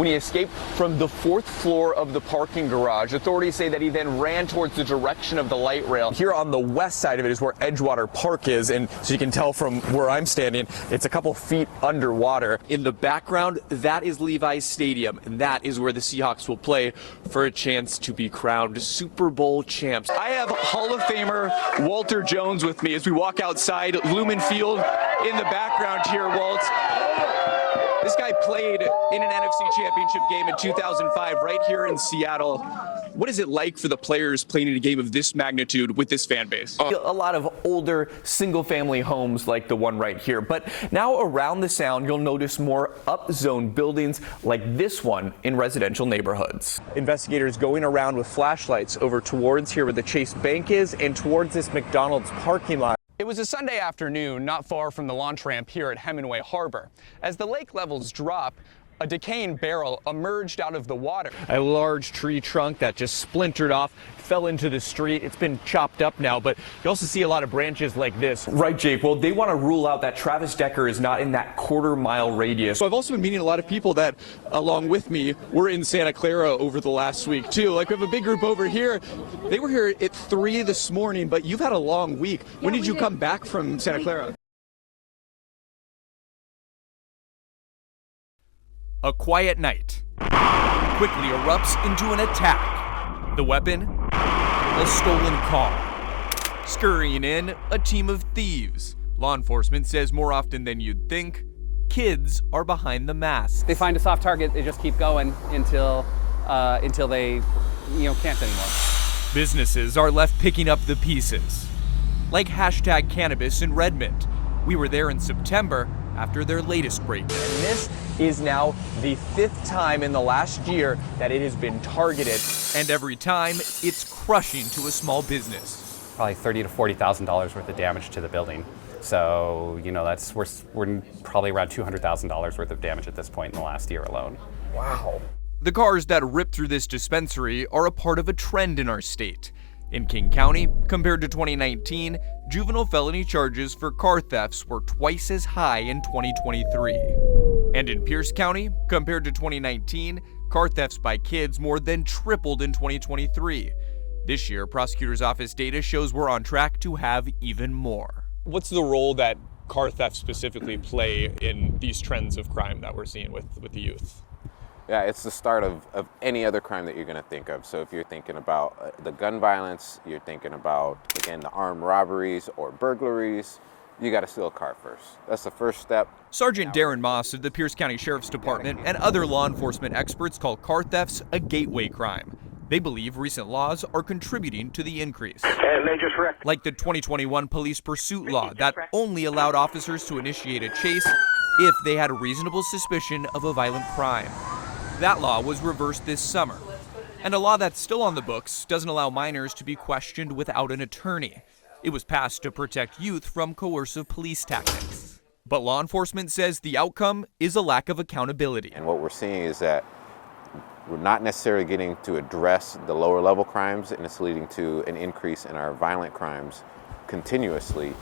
when he escaped from the 4th floor of the parking garage. Authorities say that he then ran towards the direction of the light rail. Here on the west side of it is where Edgewater Park is, and so you can tell from where I'm standing, it's a couple feet underwater. In the background, that is Levi's Stadium, and that is where the Seahawks will play for a chance to be crowned Super Bowl champs. I have Hall of Famer Walter Jones with me as we walk outside Lumen Field. In the background here, Walt, this guy played in an NFC Championship game in 2005 right here in Seattle. What is it like for the players playing in a game of this magnitude with this fan base? A lot of older single-family homes like the one right here, but now around the Sound, you'll notice more upzone buildings like this one in residential neighborhoods. Investigators going around with flashlights over towards here where the Chase Bank is and towards this McDonald's parking lot. It was a Sunday afternoon not far from the launch ramp here at Hemingway Harbor. As the lake levels drop, a decaying barrel emerged out of the water. A large tree trunk that just splintered off, fell into the street. It's been chopped up now, but you also see a lot of branches like this. Right, Jake. Well, they want to rule out that Travis Decker is not in that quarter-mile radius. So I've also been meeting a lot of people that, along with me, were in Santa Clara over the last week, too. Like, we have a big group over here. They were here at 3 this morning, but you've had a long week. When did you come back from Santa Clara? A quiet night quickly erupts into an attack. The weapon? A stolen car. Scurrying in, a team of thieves. Law enforcement says more often than you'd think, kids are behind the mask. They find a soft target, they just keep going until they, can't anymore. Businesses are left picking up the pieces. Like #cannabis in Redmond. We were there in September after their latest break. And this is now the 5th time in the last year that it has been targeted. And every time, it's crushing to a small business. Probably $30,000 to $40,000 worth of damage to the building. So, we're probably around $200,000 worth of damage at this point in the last year alone. Wow. The cars that rip through this dispensary are a part of a trend in our state. In King County, compared to 2019, juvenile felony charges for car thefts were twice as high in 2023. And in Pierce County, compared to 2019, car thefts by kids more than tripled in 2023. This year, prosecutor's office data shows we're on track to have even more. What's the role that car thefts specifically play in these trends of crime that we're seeing with the youth? Yeah, it's the start of any other crime that you're going to think of. So if you're thinking about the gun violence, you're thinking about, again, the armed robberies or burglaries, you got to steal a car first. That's the first step. Sergeant Darren Moss of the Pierce County Sheriff's Department and other law enforcement experts call car thefts a gateway crime. They believe recent laws are contributing to the increase. Like the 2021 police pursuit law that only allowed officers to initiate a chase if they had a reasonable suspicion of a violent crime. That law was reversed this summer. And a law that's still on the books doesn't allow minors to be questioned without an attorney. It was passed to protect youth from coercive police tactics. But law enforcement says the outcome is a lack of accountability. And what we're seeing is that we're not necessarily getting to address the lower level crimes, and it's leading to an increase in our violent crimes continuously.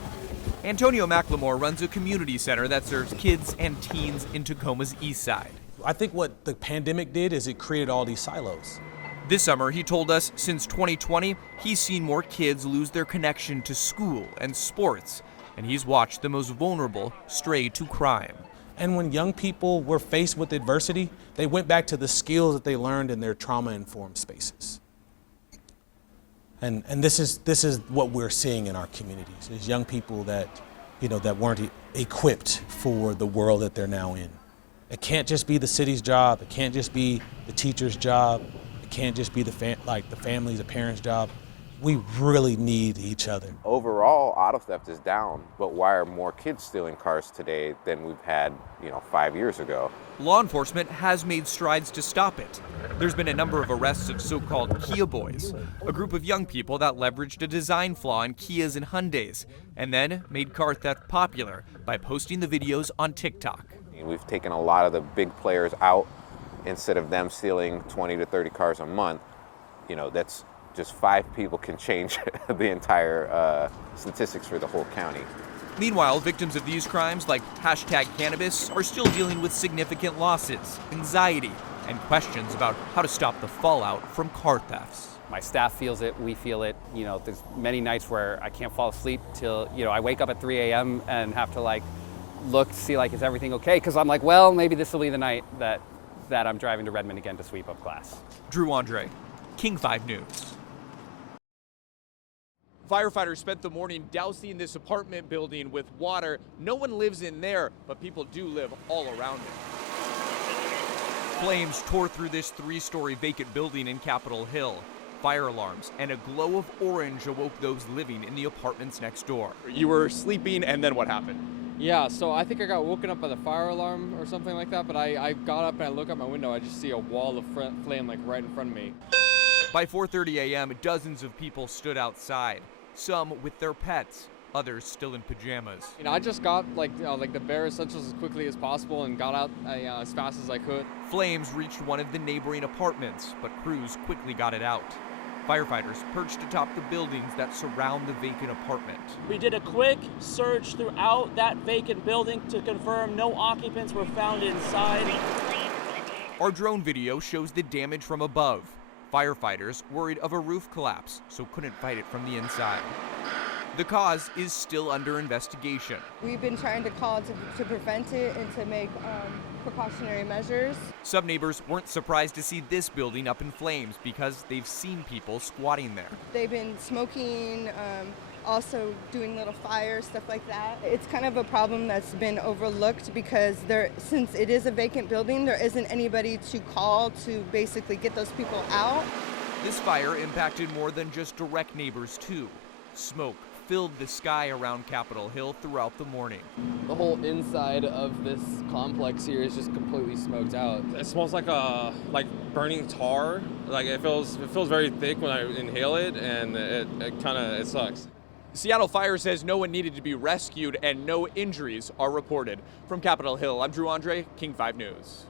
Antonio McLemore runs a community center that serves kids and teens in Tacoma's east side. I think what the pandemic did is it created all these silos. This summer, he told us since 2020, he's seen more kids lose their connection to school and sports, and he's watched the most vulnerable stray to crime. And when young people were faced with adversity, they went back to the skills that they learned in their trauma-informed spaces. And this is what we're seeing in our communities, is young people that weren't equipped for the world that they're now in. It can't just be the city's job. It can't just be the teacher's job. It can't just be the family's, the parents' job. We really need each other. Overall, auto theft is down, but why are more kids stealing cars today than we've had, 5 years ago? Law enforcement has made strides to stop it. There's been a number of arrests of so-called Kia Boys, a group of young people that leveraged a design flaw in Kias and Hyundais, and then made car theft popular by posting the videos on TikTok. We've taken a lot of the big players out. Instead of them stealing 20 to 30 cars a month, that's just 5 people can change the entire statistics for the whole county. Meanwhile, victims of these crimes, like #cannabis, are still dealing with significant losses, anxiety, and questions about how to stop the fallout from car thefts. My staff feels it, we feel it. You know, there's many nights where I can't fall asleep till, I wake up at 3 a.m. and have to look, see is everything okay? Because I'm like, well, maybe this will be the night that I'm driving to Redmond again to sweep up glass. Drew Andre, King 5 News. Firefighters spent the morning dousing this apartment building with water. No one lives in there, but people do live all around it. Flames tore through this 3-story vacant building in Capitol Hill. Fire alarms and a glow of orange awoke those living in the apartments next door. You were sleeping, and then what happened? Yeah, so I think I got woken up by the fire alarm or something like that, but I got up and I look out my window, I just see a wall of flame right in front of me. By 4:30 a.m., dozens of people stood outside, some with their pets, others still in pajamas. I just got the bare essentials as quickly as possible and got out as fast as I could. Flames reached one of the neighboring apartments, but crews quickly got it out. Firefighters perched atop the buildings that surround the vacant apartment. We did a quick search throughout that vacant building to confirm no occupants were found inside. Our drone video shows the damage from above. Firefighters worried of a roof collapse, so couldn't fight it from the inside. The cause is still under investigation. We've been trying to call to prevent it and to make precautionary measures. Some neighbors weren't surprised to see this building up in flames because they've seen people squatting there. They've been smoking, also doing little fires, stuff like that. It's kind of a problem that's been overlooked because since it is a vacant building, there isn't anybody to call to basically get those people out. This fire impacted more than just direct neighbors too. Smoke filled the sky around Capitol Hill throughout the morning. The whole inside of this complex here is just completely smoked out. It smells like burning tar. It feels very thick when I inhale it, and it sucks. Seattle Fire says no one needed to be rescued and no injuries are reported. From Capitol Hill, I'm Drew Andre, King 5 News.